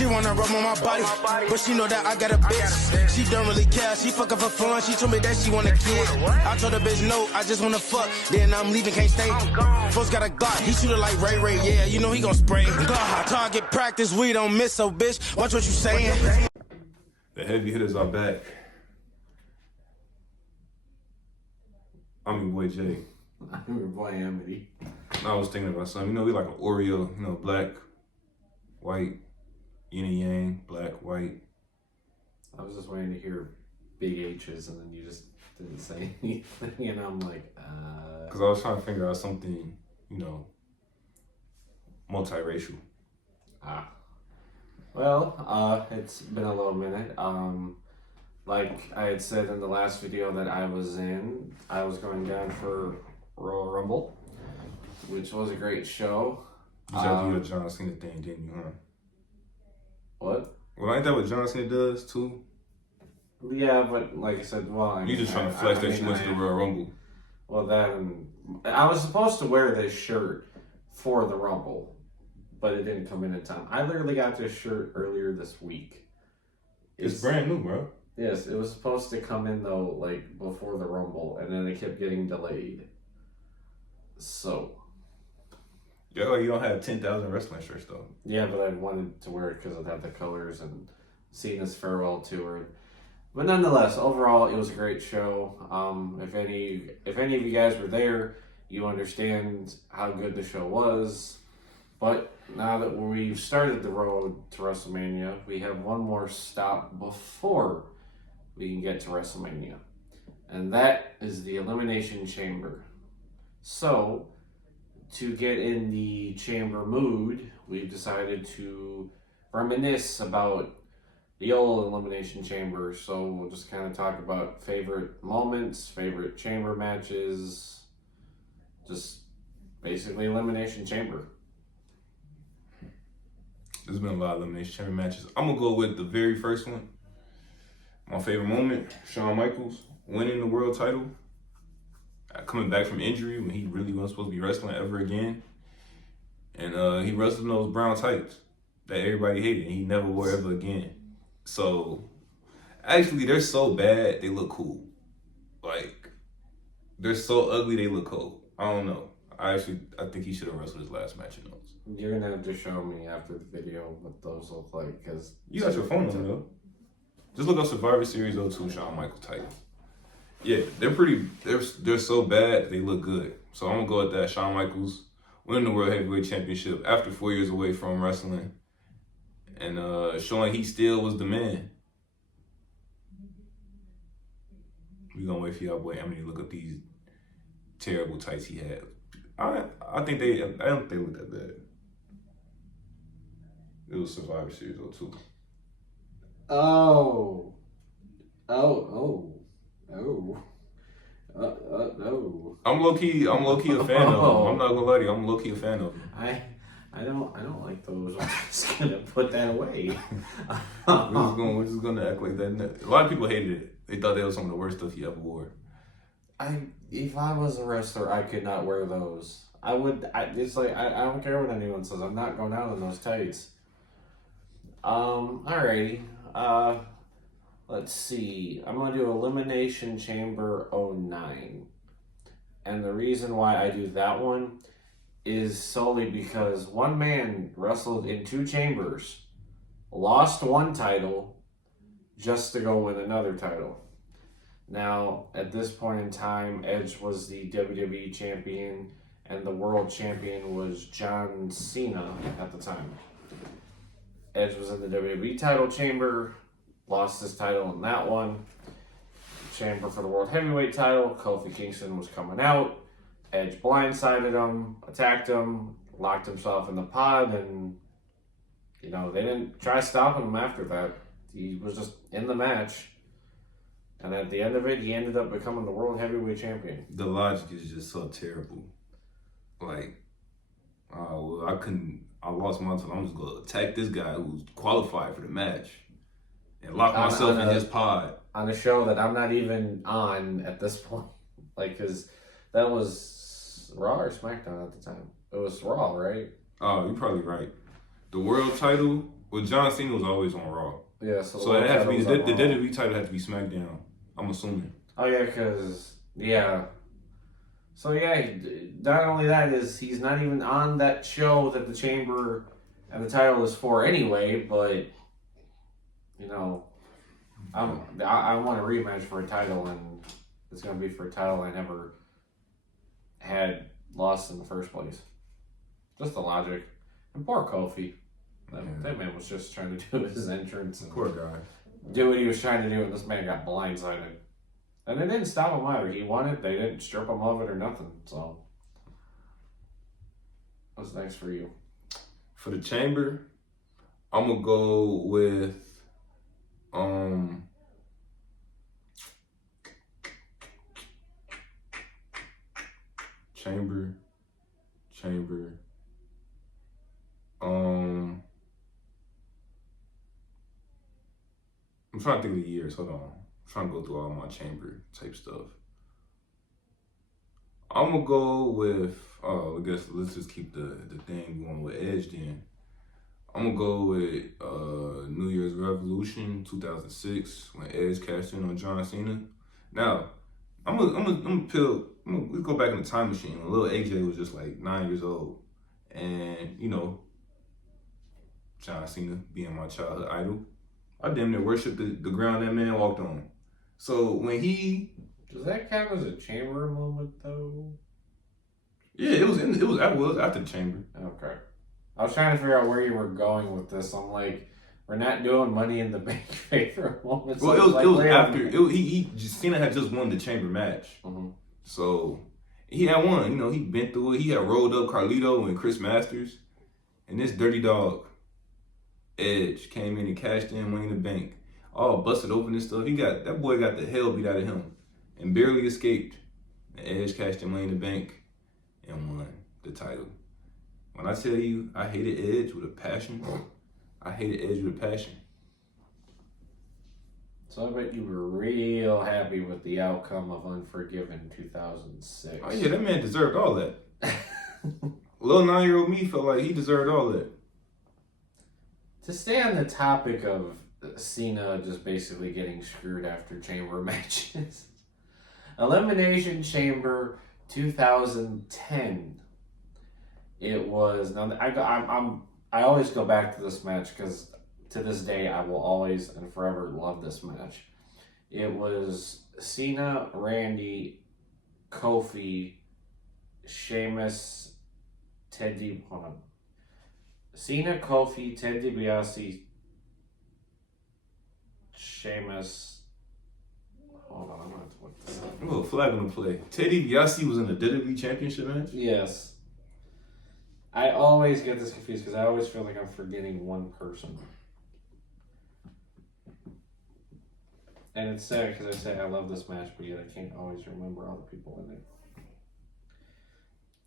She wanna rub on my body, but she know that I got a bitch. She don't really care, she fucking for fun. She told me that she want a kid. I told her bitch no, I just wanna fuck. Then I'm leaving, can't stay. Folks got a Glock, he shoot it like Ray Ray. Yeah, you know he gon' spray. Glock, target practice, we don't miss, so bitch. Watch what you saying. The heavy hitters are back. I'm your boy Jay. I'm your boy Amity. I was thinking about something. You know, we like an Oreo. You know, black, white, yin and yang, black, white. I was just waiting to hear big H's, and then you just didn't say anything, and I'm like, Because I was trying to figure out something, you know, multiracial. Well, it's been a little minute. Like I had said in the last video that I was in, I was going down for Royal Rumble, which was a great show. You said you did a John Cena thing, didn't you, huh? What? Well, ain't that what John Cena does, too? Yeah, but like I said, well... You just trying to flex that you went to the Royal Rumble. Well, I was supposed to wear this shirt for the Rumble, but it didn't come in time. I literally got this shirt earlier this week. It's brand new, bro. Yes, it was supposed to come in, though, like, before the Rumble, and then it kept getting delayed. So... Yeah, like you don't have 10,000 wrestling shirts, though. Yeah, but I wanted to wear it because it had the colors and Cena's farewell tour. But nonetheless, overall, it was a great show. If any of you guys were there, you understand how good the show was. But now that we've started the road to WrestleMania, we have one more stop before we can get to WrestleMania. And that is the Elimination Chamber. So, to get in the chamber mood, we've decided to reminisce about the old Elimination Chamber. So we'll just kind of talk about favorite moments, favorite chamber matches, just basically Elimination Chamber. There's been a lot of Elimination Chamber matches. I'm going to go with the very first one. My favorite moment, Shawn Michaels winning the world title. Coming back from injury when he really wasn't supposed to be wrestling ever again. And he wrestled in those brown tights that everybody hated, and he never wore ever again. So, actually, they're so bad, they look cool. Like, they're so ugly, they look cool. I don't know. I think he should have wrestled his last match in those. You're going to have to show me after the video what those look like, because... You got your phone on, though. Just look up Survivor Series 02 Shawn Michaels title. Yeah, they're so bad, they look good. So I'm going to go with that. Shawn Michaels winning the World Heavyweight Championship after 4 years away from wrestling. And showing he still was the man. We're going to wait for y'all boy Emily to look up these terrible tights he had. I don't think they look that bad. It was Survivor Series 02. Oh. I'm low key a fan of them. I'm not gonna lie to you. I'm low key a fan of them. I don't like those. I'm just gonna put that away. We're just gonna act like that. A lot of people hated it. They thought that was some of the worst stuff he ever wore. If I was a wrestler, I could not wear those. It's like I don't care what anyone says. I'm not going out in those tights. Alrighty. Let's see. I'm going to do Elimination Chamber 09. And the reason why I do that one is solely because one man wrestled in two chambers, lost one title, just to go win another title. Now, at this point in time, Edge was the WWE champion, and the world champion was John Cena at the time. Edge was in the WWE title chamber, lost his title in that one. Chamber for the World Heavyweight title, Kofi Kingston was coming out. Edge blindsided him, attacked him, locked himself in the pod, and, they didn't try stopping him after that. He was just in the match. And at the end of it, he ended up becoming the World Heavyweight Champion. The logic is just so terrible. Like, I lost my title. I'm just going to attack this guy who's qualified for the match and lock myself in his pod. On a show that I'm not even on at this point. Because that was Raw or SmackDown at the time? It was Raw, right? Oh, you're probably right. The world title Well, John Cena was always on Raw. Yeah, So it has to be the WWE title had to be SmackDown. I'm assuming. Oh yeah, So yeah, not only that is he's not even on that show that the Chamber and the title is for anyway. But you know, I want a rematch for a title, and it's gonna be for a title I never had lost in the first place. Just the logic. And poor Kofi. That man was just trying to do his entrance. And poor guy. Do what he was trying to do, and this man got blindsided. And it didn't stop him either. He won it. They didn't strip him of it or nothing. So, what's next for you? For the Chamber, I'm gonna go with Chamber. I'm trying to think of the years. Hold on. I'm trying to go through all my Chamber type stuff. I'm gonna go with. I guess let's just keep the thing going with Edge then. I'm gonna go with New Year's Revolution 2006 when Edge cashed in on John Cena. Now, let's go back in the time machine when little AJ was just like 9 years old, and you know, John Cena being my childhood idol, I damn near worshipped the ground that man walked on. So when he does that count as a Chamber moment though? Yeah, it was after the Chamber. Okay. I was trying to figure out where you were going with this. I'm like, we're not doing Money in the Bank favorite moments. Well, it was after Cena had just won the Chamber match, so he had won. You know, he been through it. He had rolled up Carlito and Chris Masters, and this dirty dog Edge came in and cashed in Money in the Bank, all busted open and stuff. That boy got the hell beat out of him, and barely escaped. And Edge cashed in Money in the Bank and won the title. When I tell you I hated Edge with a passion, I hated Edge with a passion. So I bet you were real happy with the outcome of Unforgiven 2006. Oh yeah, that man deserved all that. Little 9-year-old me felt like he deserved all that. To stay on the topic of Cena just basically getting screwed after Chamber matches, Elimination Chamber 2010. It was I always go back to this match because to this day I will always and forever love this match. It was Cena, Randy, Kofi, Sheamus, Cena, Kofi, Ted DiBiase, Sheamus. Hold on, I'm going to look this up. Oh, flag on the play. Ted DiBiase was in the WWE Championship match? Yes. I always get this confused because I always feel like I'm forgetting one person. And it's sad because I say I love this match, but yet I can't always remember all the people in it.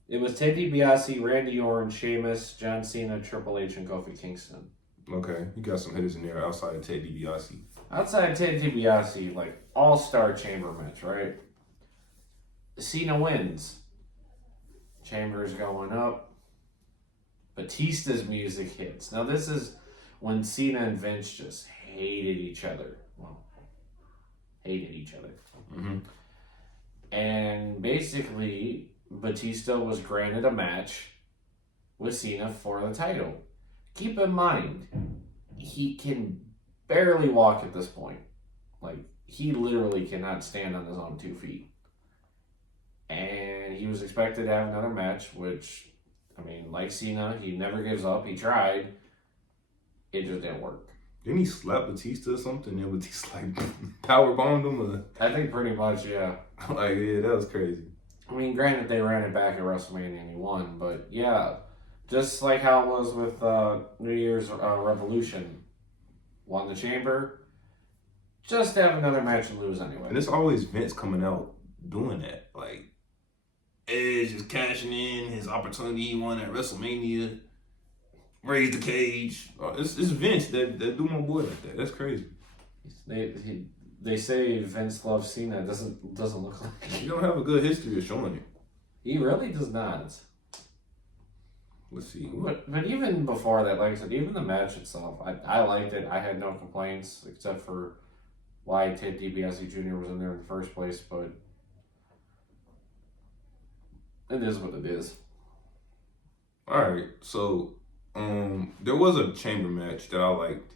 It was Ted DiBiase, Randy Orton, Sheamus, John Cena, Triple H, and Kofi Kingston. Okay, you got some hitters in there outside of Ted DiBiase. Outside of Ted DiBiase, like all-star Chamber match, right? Cena wins. Chamber is going up. Batista's music hits. Now this is when Cena and Vince just hated each other. Well, hated each other. Mm-hmm. And basically, Batista was granted a match with Cena for the title. Keep in mind, he can barely walk at this point. Like, he literally cannot stand on his own 2 feet. And he was expected to have another match, which, I mean, like Cena, he never gives up. He tried. It just didn't work. Didn't he slap Batista or something? And Batista, like, power bombed him? Or... I think pretty much, yeah. Like, yeah, that was crazy. I mean, granted, they ran it back at WrestleMania and he won, but yeah, just like how it was with New Year's Revolution. Won the Chamber, just to have another match and lose anyway. And it's always Vince coming out doing that. Like, Edge is cashing in his opportunity he won at WrestleMania, raise the cage. It's Vince that do my boy like that. That's crazy. They say Vince loves Cena. It doesn't look like he don't have a good history of showing it. He really does not. Let's see. But even before that, like I said, even the match itself, I liked it. I had no complaints except for why Ted DiBiase Jr. was in there in the first place. But it is what it is. All right, so there was a chamber match that I liked.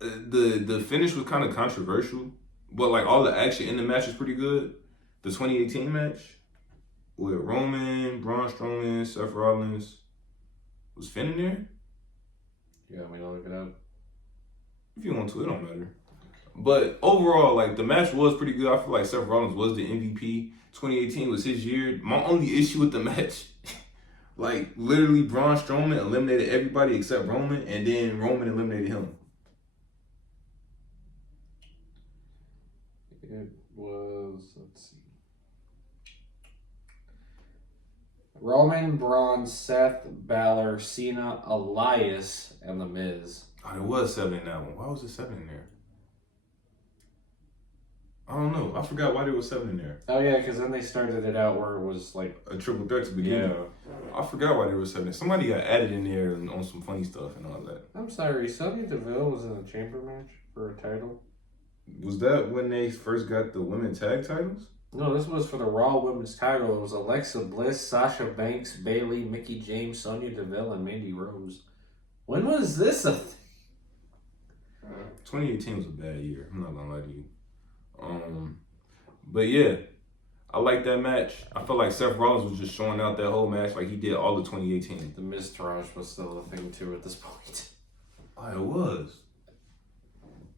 The finish was kind of controversial, but like all the action in the match was pretty good. The 2018 match with Roman, Braun Strowman, Seth Rollins. Was Finn in there? Yeah, we look it up. If you want to, it don't matter. But overall, like the match was pretty good. I feel like Seth Rollins was the MVP. 2018 was his year. My only issue with the match, like literally Braun Strowman eliminated everybody except Roman, and then Roman eliminated him. It was, let's see. Roman, Braun, Seth, Balor, Cena, Elias, and The Miz. Oh, there was 7 in that one. Why was there 7 in there? I don't know. I forgot why there was 7 in there. Oh yeah, because then they started it out where it was like A triple threat to begin with. I forgot why there was 7. Somebody got added in there on some funny stuff and all that. I'm sorry, Sonya Deville was in a chamber match for a title. Was that when they first got the women tag titles? No, this was for the Raw Women's title. It was Alexa Bliss, Sasha Banks, Bayley, Mickie James, Sonya Deville, and Mandy Rose. When was this a thing? 2018 was a bad year. I'm not gonna lie to you. But yeah, I like that match. I feel like Seth Rollins was just showing out that whole match like he did all of 2018. The Miz Taraj was still a thing too at this point. Oh, it was.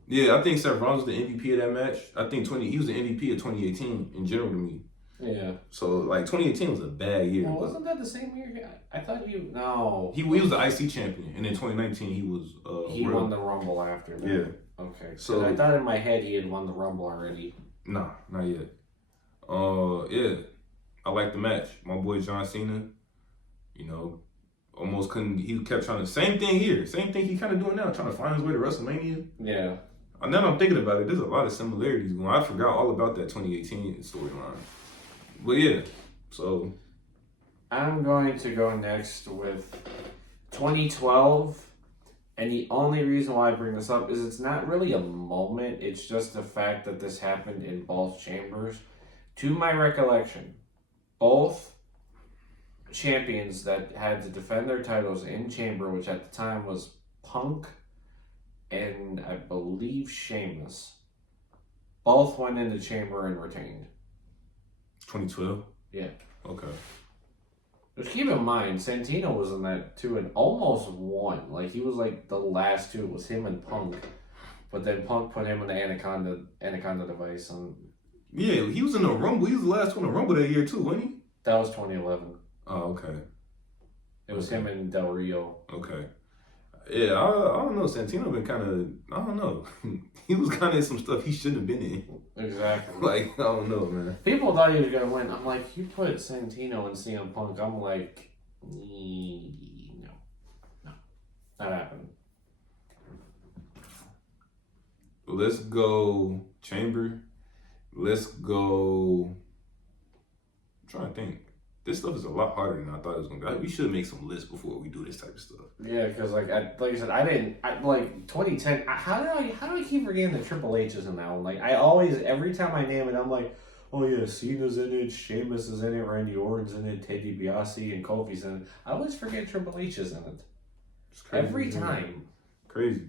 Yeah, I think Seth Rollins was the MVP of that match. I think he was the MVP of 2018 in general to me. Yeah. So like 2018 was a bad year. Well, wasn't that the same year? I thought you no. He was the IC champion, and in 2019 he was. He won the Rumble after that. Yeah. Okay. So I thought in my head he had won the Rumble already. Nah, not yet. Yeah, I like the match. My boy John Cena, you know, almost couldn't. He kept trying to. Same thing here. Same thing he kind of doing now, trying to find his way to WrestleMania. Yeah. And now that I'm thinking about it, there's a lot of similarities going. I forgot all about that 2018 storyline. But yeah, so I'm going to go next with 2012. And the only reason why I bring this up is it's not really a moment. It's just the fact that this happened in both chambers. To my recollection, both champions that had to defend their titles in chamber, which at the time was Punk and I believe Sheamus, both went into chamber and retained. 2012? Yeah. Okay. But keep in mind, Santino was in that too and almost won. Like, he was like the last two. It was him and Punk. But then Punk put him in the Anaconda device. And yeah, he was in the Rumble. He was the last one to Rumble that year too, wasn't he? that was 2011. Oh, okay. It was him and Del Rio. Okay. Yeah, I don't know. Santino been kind of, I don't know. He was kind of in some stuff he shouldn't have been in. Exactly. Like, I don't know, man. People thought he was going to win. I'm like, you put Santino and CM Punk. I'm like, no. Not happening. Let's go Chamber. Let's go. I'm trying to think. This stuff is a lot harder than I thought it was gonna be. We should make some lists before we do this type of stuff. Yeah, because like I said, like 2010. How do I keep forgetting that Triple H is in that one? Like I always, every time I name it, I'm like, oh yeah, Cena's in it, Sheamus is in it, Randy Orton's in it, Ted DiBiase and Kofi's in it. I always forget Triple H is in it. It's crazy, Every time. Crazy.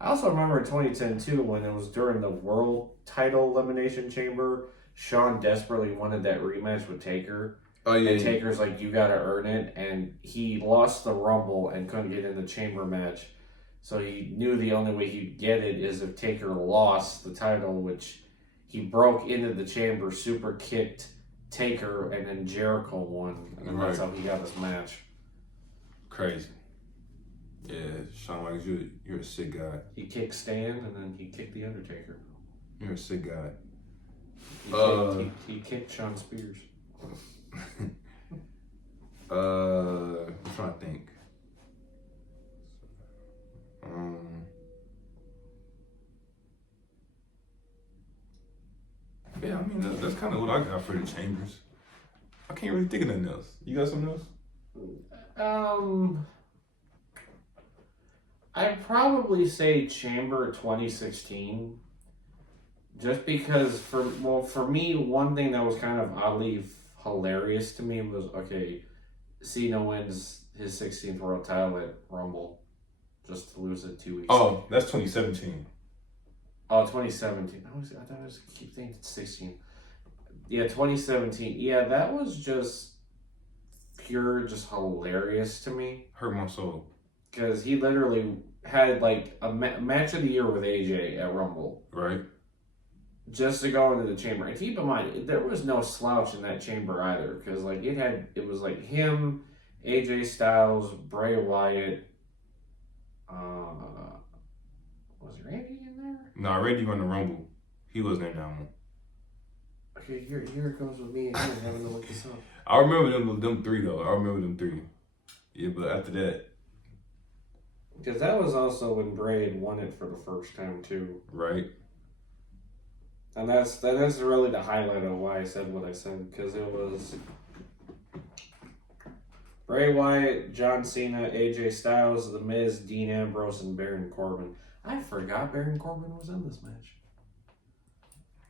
I also remember in 2010 too when it was during the World Title Elimination Chamber. Shawn desperately wanted that rematch with Taker. Oh yeah. And Taker's like, you gotta earn it, and he lost the Rumble and couldn't get in the chamber match. So he knew the only way he'd get it is if Taker lost the title, which he broke into the chamber, super kicked Taker, and then Jericho won. And then that's how he got his match. Crazy. Yeah, Shawn Michaels, you're a sick guy. He kicked Stan, and then he kicked The Undertaker. You're a sick guy. He kicked Shawn Spears. I'm trying to think. Yeah, I mean that's kind of what I got for the chambers. I can't really think of nothing else. You got something else? I'd probably say Chamber 2016. Just because for me, one thing that was kind of oddly hilarious to me was, okay, Cena wins his 16th world title at Rumble just to lose it 2 weeks. Oh, that's 2017. Oh, 2017. I thought I was keep thinking it's 16. Yeah, 2017. Yeah, that was just pure, just hilarious to me. Hurt my soul. Because he literally had like a match of the year with AJ at Rumble. Right. Just to go into the chamber. And keep in mind, there was no slouch in that chamber either. Because like it was like him, AJ Styles, Bray Wyatt. Was Randy in there? Nah, Randy won the Rumble. He wasn't in that one. Okay, here it goes with me again. Having to look this up. I remember them three though. I remember them three. Yeah, but after that. Because that was also when Bray had won it for the first time too. Right. And that's really the highlight of why I said what I said. Because it was Bray Wyatt, John Cena, AJ Styles, The Miz, Dean Ambrose, and Baron Corbin. I forgot Baron Corbin was in this match.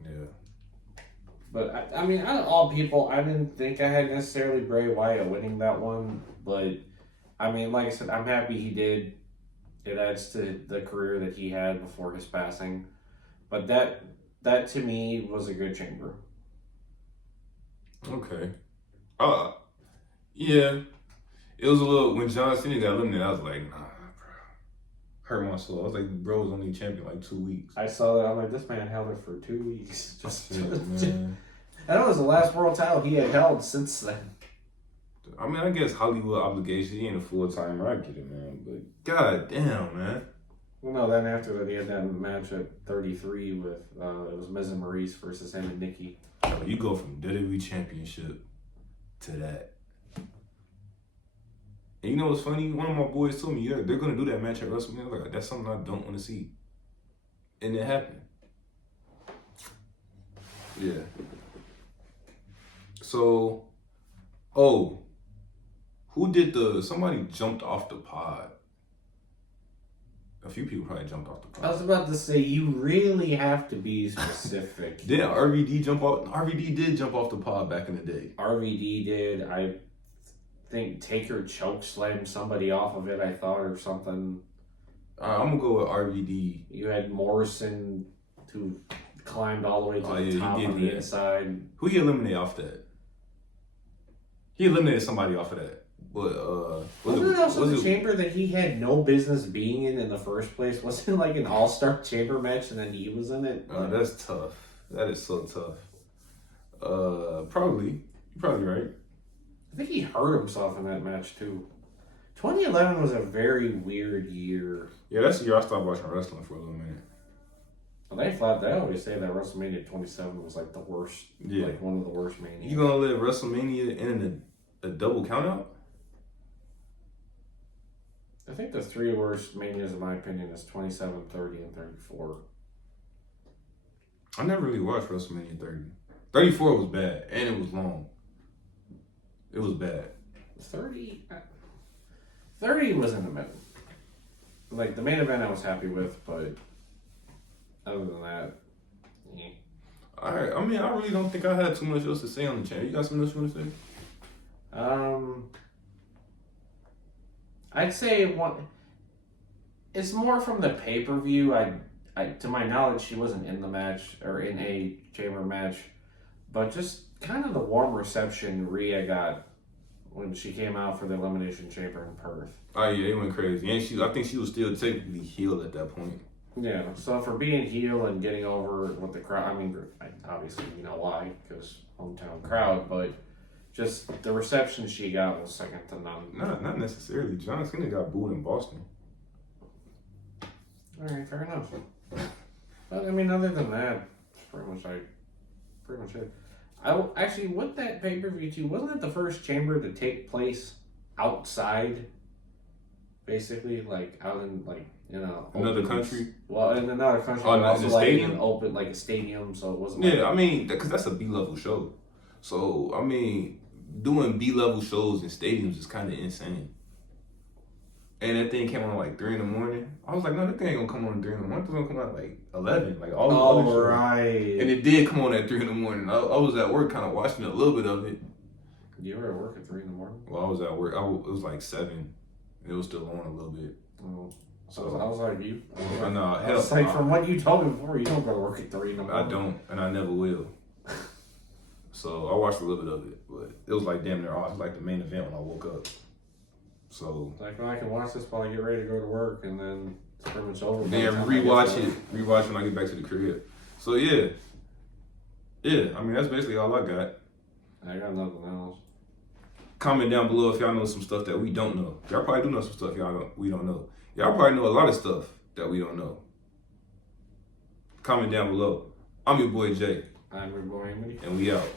Yeah. But, I mean, out of all people, I didn't think I had necessarily Bray Wyatt winning that one. But, I mean, like I said, I'm happy he did. It adds to the career that he had before his passing. But that to me was a good chamber. Okay. Yeah. It was a little, when John Cena got eliminated, I was like, nah, bro. Hurt my soul. I was like, bro was only champion like 2 weeks. I saw that. I'm like, this man held it for 2 weeks. Man. That was the last world title he had held since then. I mean, I guess Hollywood obligation. He ain't a full timer. I get it, man. But god damn, man. Well, no, then after that, he had that match at 33 with it was Miz and Maurice versus him and Nikki. Bro, you go from WWE Championship to that. And you know what's funny? One of my boys told me, yeah, they're gonna do that match at WrestleMania. I was like, that's something I don't want to see. And it happened. Yeah. So, who did somebody jumped off the pod. A few people probably jumped off the pod. I was about to say, you really have to be specific. Did RVD jump off? RVD did jump off the pod back in the day. RVD did. I think Taker choke slammed somebody off of it, I thought, or something. I'm going to go with RVD. You had Morrison, who climbed all the way to the top on the inside. Who he eliminated off that? He eliminated somebody off of that. But wasn't it also the chamber that he had no business being in the first place? Wasn't it like an all-star chamber match and then he was in it? That's tough. That is so tough. Probably. You're probably right. I think he hurt himself in that match too. 2011 was a very weird year. Yeah, that's the year I stopped watching wrestling for a little minute. Well, they always say that WrestleMania 27 was like the worst, like one of the worst Manias. You gonna let WrestleMania in a double countout? I think the three worst Manias, in my opinion, is 27, 30, and 34. I never really watched WrestleMania 30. 34 was bad, and it was long. It was bad. 30 was in the middle. Like, the main event I was happy with, but other than that, yeah. Alright, I mean, I really don't think I had too much else to say on the channel. You got something else you want to say? I'd say it's more from the pay-per-view. To my knowledge, she wasn't in the match or in a chamber match, but just kind of the warm reception Rhea got when she came out for the Elimination Chamber in Perth. Oh yeah, it went crazy, and I think she was still technically healed at that point. Yeah, so for being heel and getting over with the crowd, I mean, obviously you know why, because hometown crowd, but just the reception she got was second to none. Not necessarily. John Cena got booed in Boston. All right, fair enough. But I mean, other than that, pretty much it. Actually, with that pay-per-view too, wasn't it the first chamber to take place outside? Basically, like out in Another country. Well, in another country, Oh, but also in a like stadium? an open, like a stadium, so it wasn't. Yeah, I mean, because that's a B-level show. So, I mean, doing B-level shows in stadiums is kind of insane. And that thing came on like 3 in the morning. I was like, no, that thing ain't gonna come on at 3 in the morning. It's gonna come out like 11. Like all the other shows. Right. And it did come on at 3 in the morning. I was at work kind of watching a little bit of it. You were at work at 3 in the morning? Well, I was at work. It was like 7. It was still on a little bit. Oh. So I was like, you. I was like, from what you told me before, you don't go to work at 3 in the morning. I don't, and I never will. So I watched a little bit of it, but it was like damn near off. It was like the main event when I woke up. So like, I can watch this while I get ready to go to work, and then it's pretty much over. Then rewatch when I get back to the crib. So yeah. I mean that's basically all I got. I got nothing else. Comment down below if y'all know some stuff that we don't know. Y'all probably do know some stuff we don't know. Y'all probably know a lot of stuff that we don't know. Comment down below. I'm your boy Jay. I'm your boy Emily. And we out.